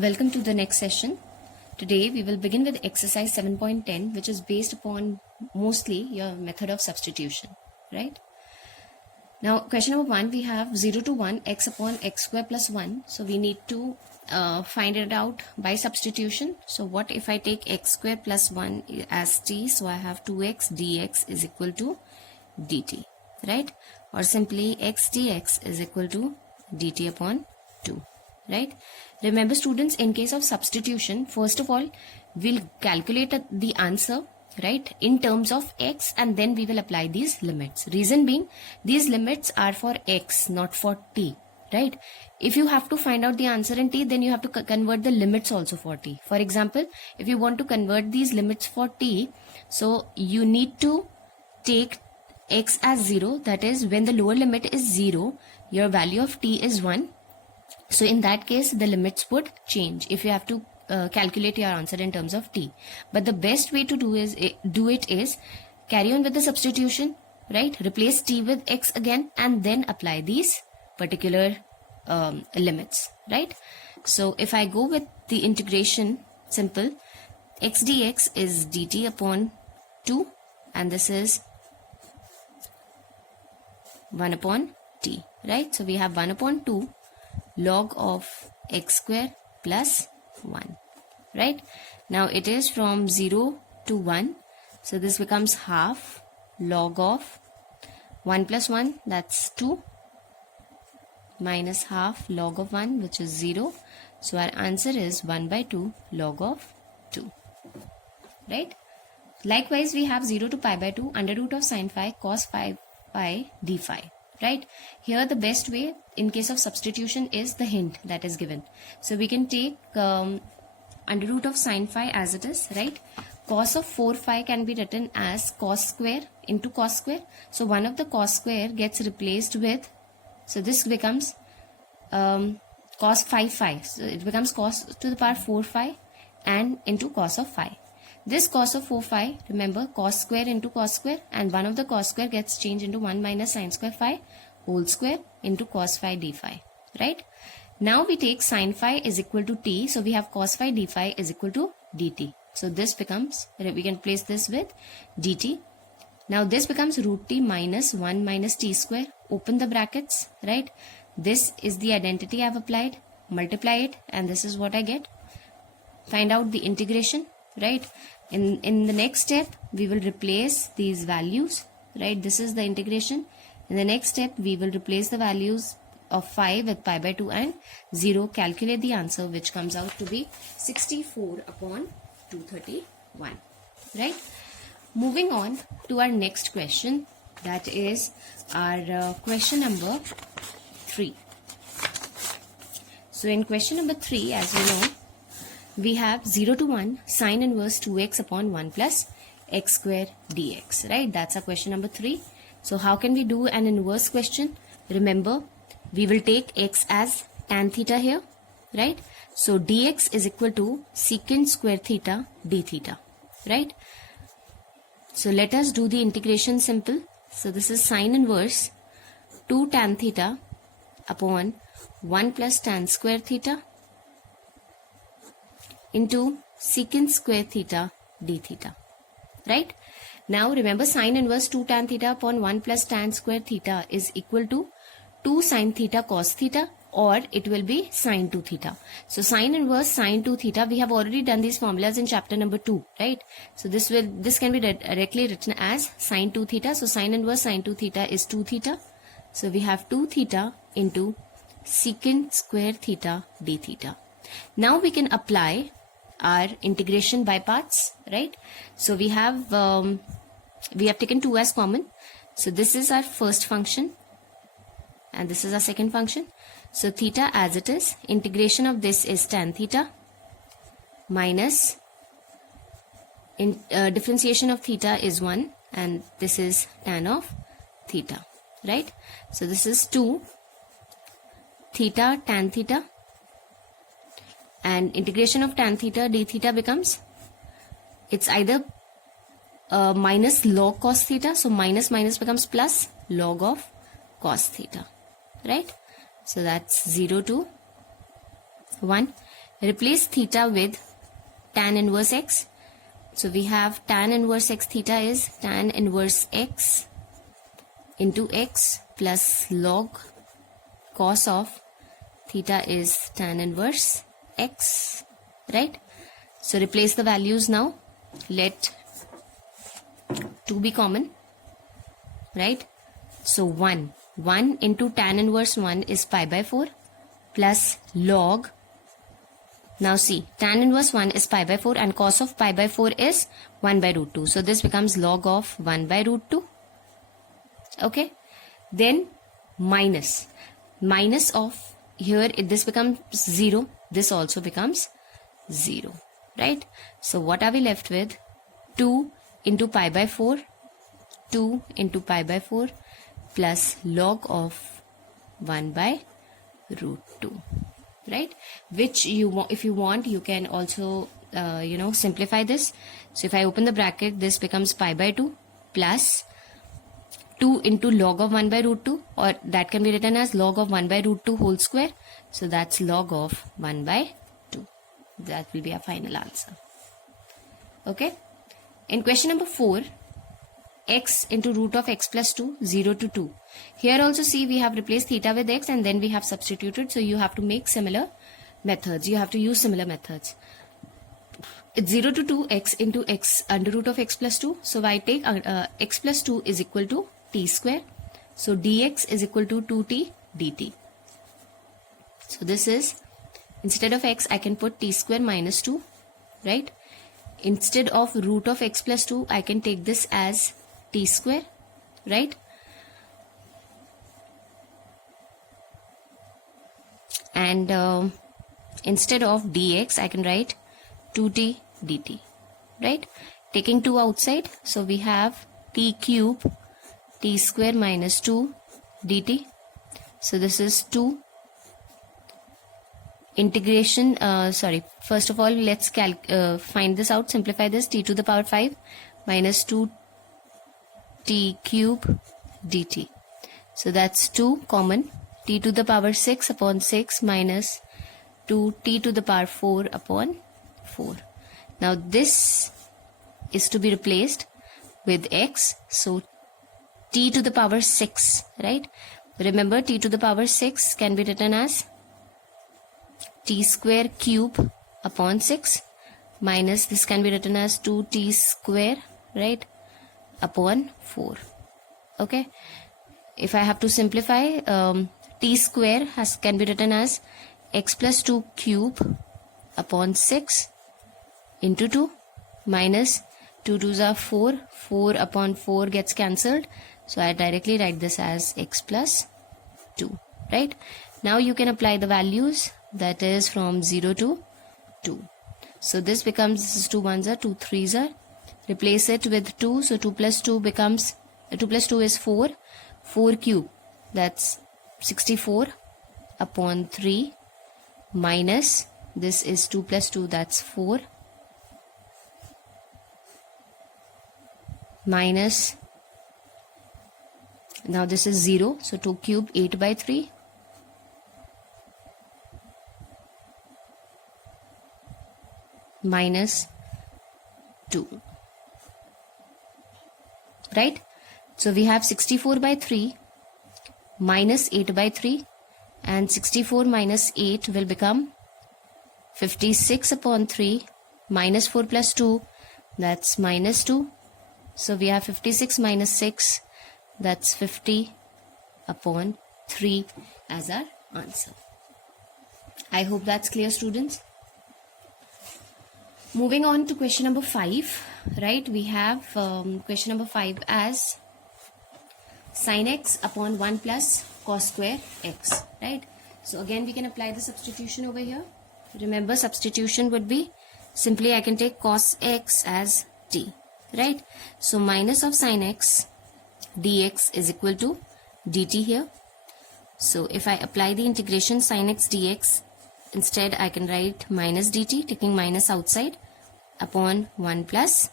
Welcome to the next session. Today we will begin with exercise 7.10, which is based upon mostly your method of substitution, right? Now question number 1, we have 0 to 1 x upon x square plus 1. So we need to find it out by substitution. So what if I take x square plus 1 as t? So I have 2x dx is equal to dt, right? Or simply x dx is equal to dt upon 2, right? Remember students, in case of substitution, first of all we'll calculate the answer, right, in terms of x, and then we will apply these limits. Reason being, these limits are for x, not for t, right? If you have to find out the answer in t, then you have to convert the limits also for t. For example, if you want to convert these limits for t, so you need to take x as 0, that is when the lower limit is 0, your value of t is 1. So in that case, the limits would change if you have to calculate your answer in terms of t. But the best way to do it is carry on with the substitution, right? Replace t with x again and then apply these particular limits, right? So if I go with the integration, simple, x dx is dt upon 2, and this is 1 upon t, right? So we have 1 upon 2 log of x square plus 1, right? Now it is from 0 to 1, so this becomes half log of 1 plus 1, that's 2, minus half log of 1, which is 0. So our answer is 1 by 2 log of 2, right? Likewise, we have 0 to pi by 2 under root of sine phi cos phi d phi. Right, here the best way in case of substitution is the hint that is given. So we can take under root of sine phi as it is, right? Cos of 4 phi can be written as cos square into cos square. So one of the cos square gets replaced with, so this becomes cos 5 phi. So it becomes cos to the power 4 phi and into cos of phi. This cos of 4 phi, remember, cos square into cos square, and one of the cos square gets changed into 1 minus sine square phi whole square into cos phi d phi, right? Now we take sine phi is equal to t, so we have cos phi d phi is equal to dt. So this becomes, we can place this with dt. Now this becomes root t minus 1 minus t square, open the brackets, right? This is the identity I have applied, multiply it, and this is what I get. Find out the integration, right? In the next step, we will replace these values, right? This is the integration. In the next step, we will replace the values of 5 with pi by 2 and 0. Calculate the answer, which comes out to be 64 upon 231, right? Moving on to our next question, that is our question number 3. So in question number 3, as you know, we have 0 to 1 sine inverse 2x upon 1 plus x square dx, right? That's our question number 3. So how can we do an inverse question? Remember, we will take x as tan theta here, right? So dx is equal to secant square theta d theta, right? So let us do the integration simple. So this is sine inverse 2 tan theta upon 1 plus tan square theta into secant square theta d theta, right? Now remember, sine inverse 2 tan theta upon 1 plus tan square theta is equal to 2 sine theta cos theta, or it will be sine 2 theta. So sine inverse sine 2 theta, we have already done these formulas in chapter number 2, right? So this can be directly written as sine 2 theta. So sine inverse sine 2 theta is 2 theta. So we have 2 theta into secant square theta d theta. Now we can apply our integration by parts, right? So we have taken 2 as common. So this is our first function and this is our second function. So theta as it is, integration of this is tan theta minus differentiation of theta is 1 and this is tan of theta, right? So this is 2 theta tan theta, and integration of tan theta d theta becomes, it's either minus log cos theta, so minus minus becomes plus log of cos theta, right? So that's 0 to 1. replace theta with tan inverse x. So we have tan inverse x theta is tan inverse x into x plus log cos of theta is tan inverse x, right? So replace the values now. Let 2 be common, right? So 1 into tan inverse 1 is pi by 4 plus log. Now see, tan inverse 1 is pi by 4 and cos of pi by 4 is 1 by root 2. So this becomes log of 1 by root 2. Okay. Then minus of here, this becomes 0. This also becomes 0, right? So what are we left with? 2 into pi by 4. 2 into pi by 4 plus log of 1 by root 2. Right, which you want, if you want, you can also simplify this. So if I open the bracket, this becomes pi by 2 plus 2 into log of 1 by root 2, or that can be written as log of 1 by root 2 whole square. So that's log of 1 by 2. That will be our final answer. Okay. In question number 4, x into root of x plus 2, 0 to 2. Here also see, we have replaced theta with x and then we have substituted. So you have to make similar methods. You have to use similar methods. It's 0 to 2, x into x under root of x plus 2. So I take x plus 2 is equal to t square. So dx is equal to 2t dt. So this is, instead of x, I can put t square minus 2, right? Instead of root of x plus 2, I can take this as t square, right? And instead of dx, I can write 2t dt, right? Taking 2 outside, so we have t cube t square minus 2 dt. So this is 2 integration, first of all, let's find this out, simplify this, t to the power 5 minus 2 t cube dt. So that's 2 common, t to the power 6 upon 6 minus 2 t to the power 4 upon 4. Now this is to be replaced with x, so t to the power 6, right? Remember, t to the power 6 can be written as t square cube upon 6 minus this can be written as 2t square, right, upon 4. Okay, if I have to simplify, t square can be written as x plus 2 cube upon 6 into 2 minus 2 2s are 4, 4 upon 4 gets cancelled, so I directly write this as x plus 2, right? Now you can apply the values, that is from 0 to 2. So this becomes, this is 2 1s are 2 3s are, replace it with 2, so 2 plus 2 becomes 2 plus 2 is 4, 4 cube, that's 64 upon 3 minus this is 2 plus 2, that's 4 minus, now this is 0, so 2 cube 8 by 3 minus 2, right? So we have 64 by 3 minus 8 by 3, and 64 minus 8 will become 56 upon 3 minus 4 plus 2, that's minus 2. So we have 56 minus 6, that's 50 upon 3 as our answer. I hope that's clear, students. Moving on to question number 5, right? We have question number 5 as sin x upon 1 plus cos square x, right? So again we can apply the substitution over here. Remember, substitution would be simply I can take cos x as t, right? So minus of sin x dx is equal to dt here. So if I apply the integration sin x dx, instead I can write minus dt, taking minus outside, upon 1 plus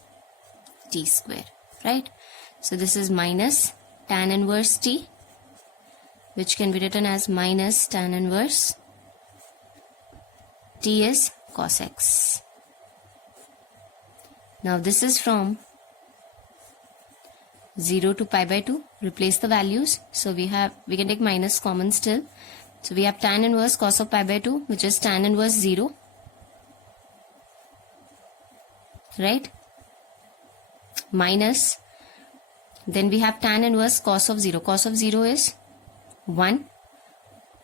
t square, right? So this is minus tan inverse t, which can be written as minus tan inverse t is cos x. Now this is from 0 to pi by 2. Replace the values. So we can take minus common still. So we have tan inverse cos of pi by 2, which is tan inverse 0. Right? Minus. Then we have tan inverse cos of 0. Cos of 0 is 1.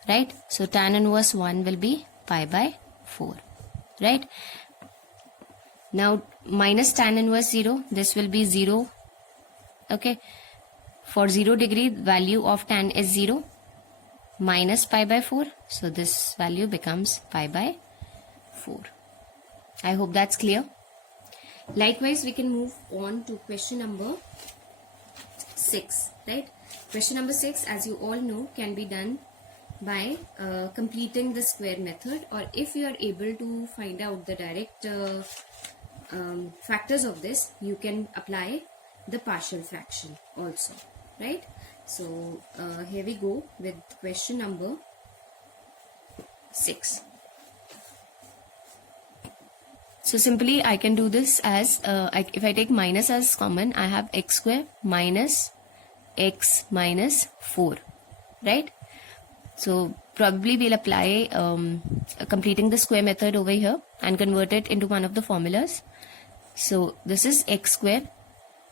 Right? So tan inverse 1 will be pi by 4. Right? Now minus tan inverse 0. This will be 0. Okay. For 0 degree, value of tan is 0. Minus pi by 4. So this value becomes pi by 4. I hope that's clear. Likewise, we can move on to question number 6. Right? Question number 6, as you all know, can be done by completing the square method, or if you are able to find out the direct factors of this, you can apply the partial fraction also. Right? So here we go with question number 6. So simply I can do this as if I take minus as common, I have x square minus x minus 4. Right? So probably we'll apply completing the square method over here and convert it into one of the formulas. So this is x square.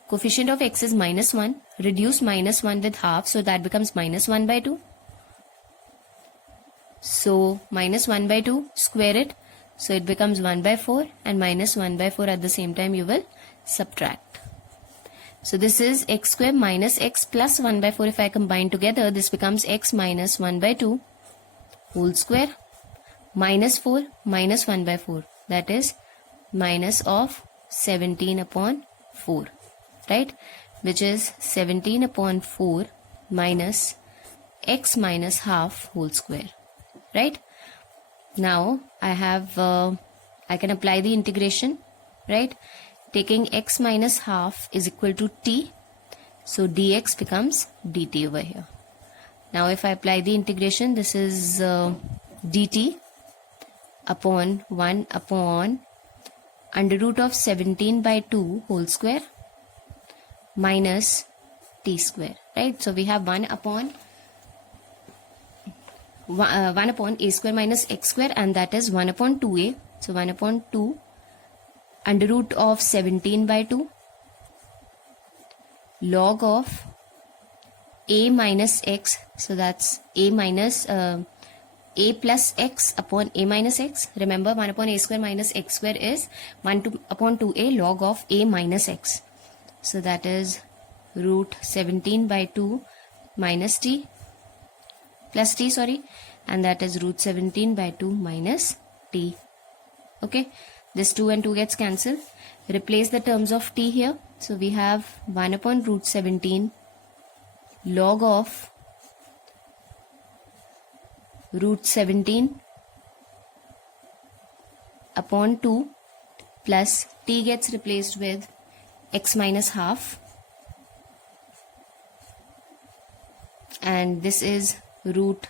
Coefficient of x is minus 1. Reduce minus 1 with half, so that becomes minus 1 by 2. So minus 1 by 2, square it. So it becomes 1 by 4, and minus 1 by 4 at the same time you will subtract. So this is x square minus x plus 1 by 4. If I combine together, this becomes x minus 1 by 2 whole square minus 4 minus 1 by 4. That is minus of 17 upon 4. Right? Which is 17 upon 4 minus x minus half whole square. Right? Now I have I can apply the integration. Right? Taking x minus half is equal to t. So dx becomes dt over here. Now if I apply the integration, this is dt upon 1 upon under root of 17 by 2 whole square minus t square. Right? So we have 1 upon a square minus x square, and that is 1 upon 2a. So 1 upon 2 under root of 17 by 2 log of a minus x. So that's a minus a plus x upon a minus x. Remember, 1 upon a square minus x square is 1 upon 2a log of a minus x. So that is root 17 by 2 minus t plus t, sorry, and that is root 17 by 2 minus t. Okay, this 2 and 2 gets cancelled. Replace the terms of t here. So we have 1 upon root 17 log of root 17 upon 2 plus t gets replaced with x minus half, and this is root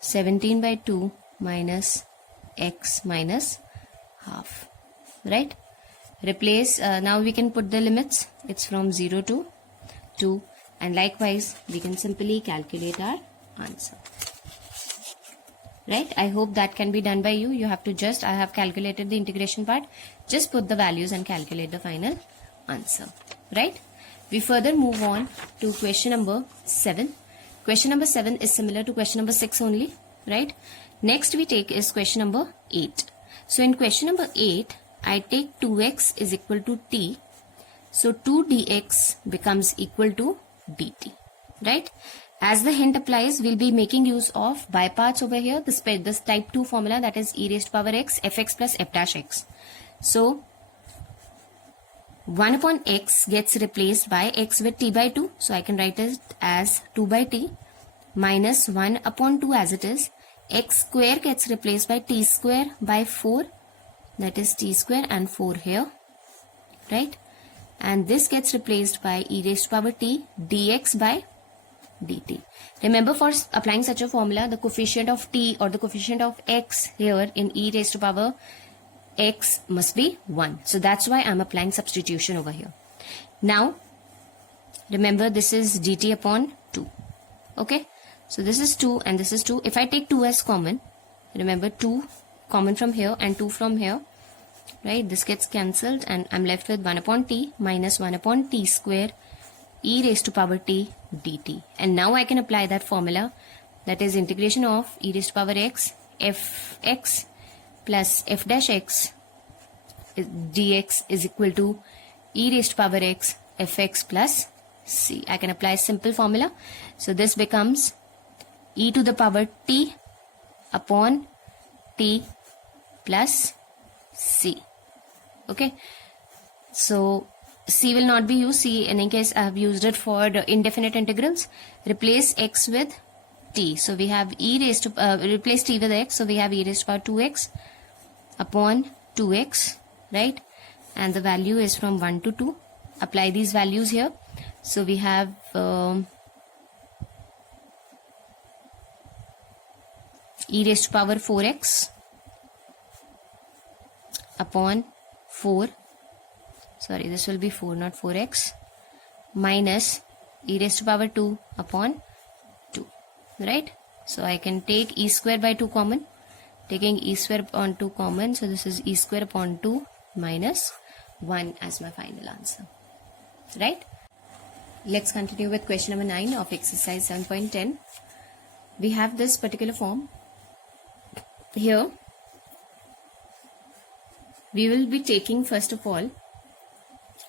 17 by 2 minus x minus half. Right? Replace, now we can put the limits. It's from 0 to 2, and likewise we can simply calculate our answer. Right? I hope that can be done by you. You have to just, I have calculated the integration part, just put the values and calculate the final answer. Right? We further move on to question number 7. Question number 7 is similar to question number 6 only. Right? Next we take is question number 8. So in question number 8, I take 2x is equal to t. So 2 dx becomes equal to dt. Right? As the hint applies, we'll be making use of by parts over here. This type 2 formula, that is e raised to power x, fx plus f dash x. So 1 upon x gets replaced by x with t by 2. So I can write it as 2 by t minus 1 upon 2 as it is. X square gets replaced by t square by 4. That is t square and 4 here. Right? And this gets replaced by e raised to power t dx by dt. Remember, for applying such a formula, the coefficient of t or the coefficient of x here in e raised to power x must be 1. So that's why I'm applying substitution over here. Now, remember, this is dt upon 2. Okay, so this is 2 and this is 2. If I take 2 as common, remember 2 common from here and 2 from here, right? This gets cancelled and I'm left with 1 upon t minus 1 upon t square e raised to power t dt. And now I can apply that formula, that is integration of e raised to power x fx plus f dash x dx is equal to e raised to power x fx plus c. I can apply a simple formula. So this becomes e to the power t upon t plus c. Okay, so c will not be used. C, in any case, I have used it for the indefinite integrals. Replace x with t. So we have e raised to replace t with x. So we have e raised to power 2x upon 2x, right? And the value is from 1 to 2. Apply these values here. So we have e raised to power 4x upon 4. Sorry, this will be 4, not 4x, minus e raised to power 2 upon 2, right? So I can take e square by 2 common. Taking e square upon 2 common, so this is e square upon 2 minus 1 as my final answer, right? Let's continue with question number 9 of exercise 7.10. We have this particular form. Here, we will be taking first of all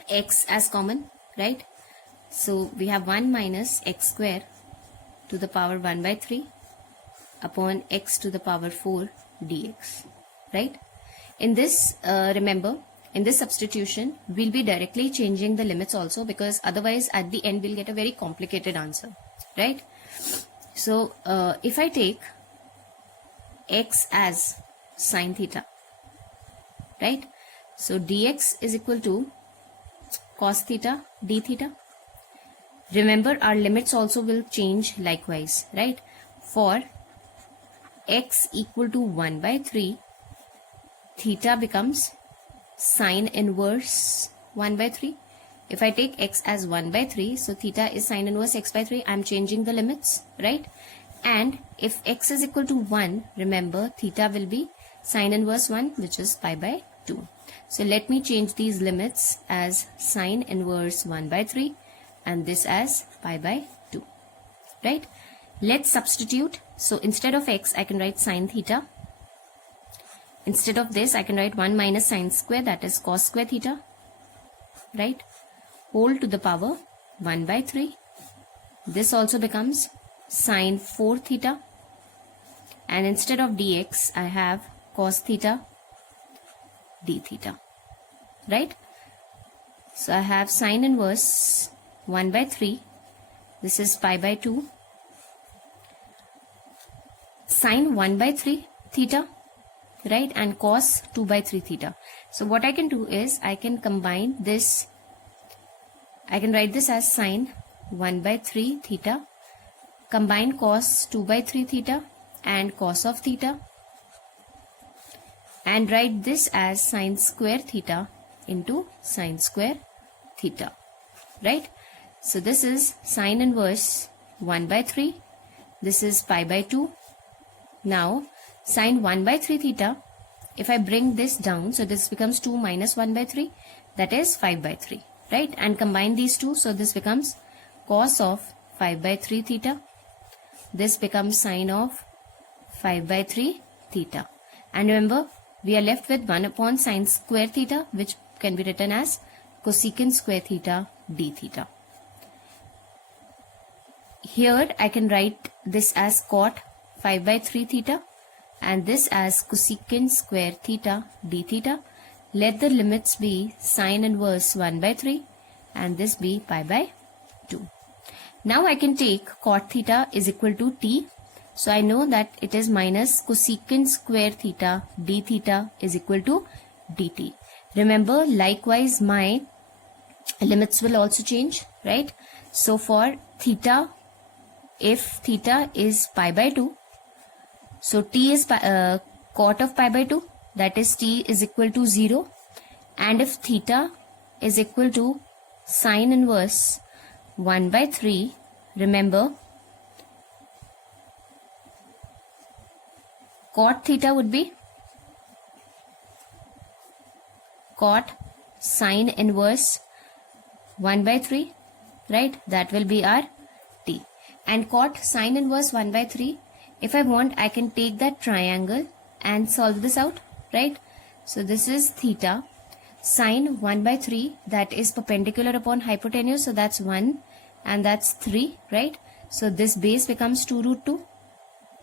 x as common, right? So we have 1 minus x square to the power 1 by 3 upon x to the power 4 dx, right? In this, remember, in this substitution, we'll be directly changing the limits also, because otherwise at the end we'll get a very complicated answer, right? So if I take x as sine theta, right? So dx is equal to cos theta d theta. Remember, our limits also will change likewise, right? For x equal to 1 by 3, theta becomes sine inverse 1 by 3. If I take x as 1 by 3, so theta is sine inverse x by 3. I'm changing the limits, right? And if x is equal to 1, remember, theta will be sine inverse 1, which is pi by 2. So let me change these limits as sine inverse 1 by 3 and this as pi by 2, right? Let's substitute. So instead of x, I can write sine theta. Instead of this, I can write 1 minus sine square, that is cos square theta, right? Whole to the power 1 by 3. This also becomes sine 4 theta. And instead of dx, I have cos theta d theta, right? So I have sine inverse 1 by 3. This is pi by 2. Sine 1 by 3 theta, right? And cos 2 by 3 theta. So what I can do is I can combine this. I can write this as sine 1 by 3 theta, combine cos 2 by 3 theta and cos of theta, and write this as sine square theta into sine square theta, right? So this is sine inverse 1 by 3. This is pi by 2. Now sine 1 by 3 theta, if I bring this down, so this becomes 2 minus 1 by 3, that is 5 by 3, right? And combine these two, so this becomes cos of 5 by 3 theta. This becomes sine of 5 by 3 theta. And remember, we are left with 1 upon sine square theta, which can be written as cosecant square theta d theta. Here I can write this as cot 5 by 3 theta and this as cosecant square theta d theta. Let the limits be sine inverse 1 by 3 and this be pi by 2. Now I can take cot theta is equal to t. So I know that it is minus cosecant square theta d theta is equal to dt. Remember, likewise my limits will also change, right? So for theta if theta is pi by 2, so t is cot of pi by 2, that is t is equal to 0. And if theta is equal to sine inverse 1 by 3, remember cot theta would be cot sine inverse 1 by 3, right? That will be our t. And cot sine inverse 1 by 3, if I want, I can take that triangle and solve this out, right? So this is theta. Sine 1 by 3, that is perpendicular upon hypotenuse, so that's 1 and that's 3, right? So this base becomes 2 root 2.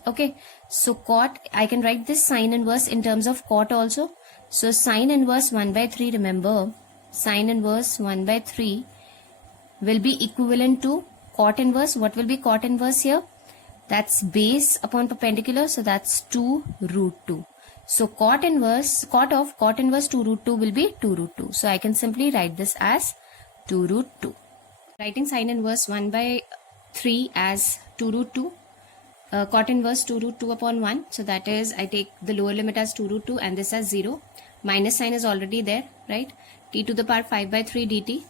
Okay, so cot, I can write this sine inverse in terms of cot also. So sine inverse 1 by 3, remember, sine inverse 1 by 3 will be equivalent to cot inverse. What will be cot inverse here? That's base upon perpendicular, so that's 2 root 2. So cot inverse 2 root 2 will be 2 root 2. So I can simply write this as 2 root 2. Writing sine inverse 1 by 3 as 2 root 2. Cot inverse 2 root 2 upon 1. So that is, I take the lower limit as 2 root 2 and this as 0. Minus sign is already there, right? T to the power 5 by 3 dt.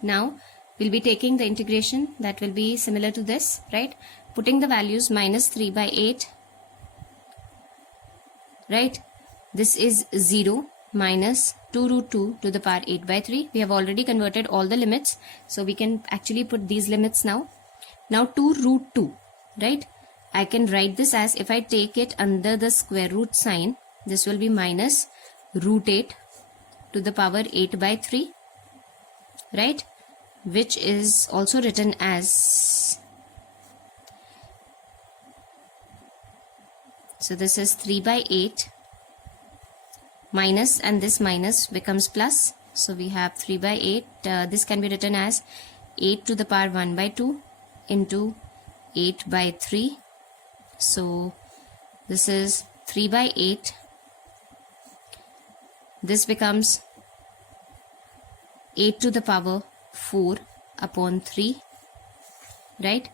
Now we'll be taking the integration that will be similar to this, right? Putting the values minus 3 by 8, right? This is 0 minus 2 root 2 to the power 8 by 3. We have already converted all the limits, so we can actually put these limits now. Now 2 root 2, right? I can write this as, if I take it under the square root sign, this will be minus root 8 to the power 8 by 3, right? Which is also written as, so this is 3 by 8 minus, and this minus becomes plus. So we have 3 by 8. This can be written as 8 to the power 1 by 2 into 8 by 3. So this is 3 by 8. This becomes 8 to the power 4 upon 3, right?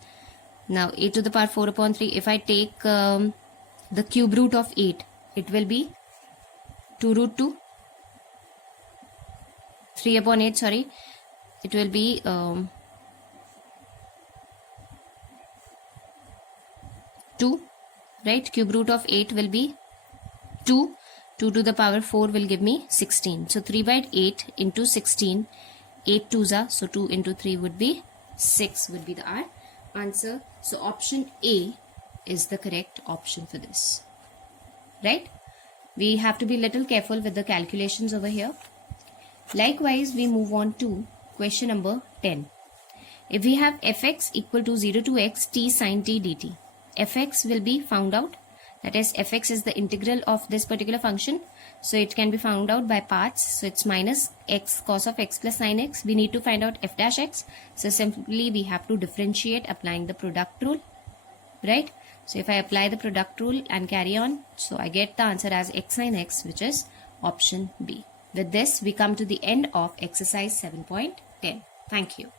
Now 8 to the power 4 upon 3, if I take the cube root of 8, it will be 2 root 2, 3 upon 8, sorry, it will be 2, right? Cube root of 8 will be 2, 2 to the power 4 will give me 16. So 3 by 8 into 16, 8 twos are, so 2 into 3 would be 6 would be the answer. So option A is the correct option for this, right? We have to be little careful with the calculations over here. Likewise, we move on to question number 10. If we have fx equal to 0 to x t sin t dt, fx will be found out. That is, fx is the integral of this particular function. So it can be found out by parts. So it's minus x cos of x plus sin x. We need to find out f dash x. So simply we have to differentiate applying the product rule, right? So if I apply the product rule and carry on, so I get the answer as x sin x, which is option B. With this, we come to the end of exercise 7.10. Thank you.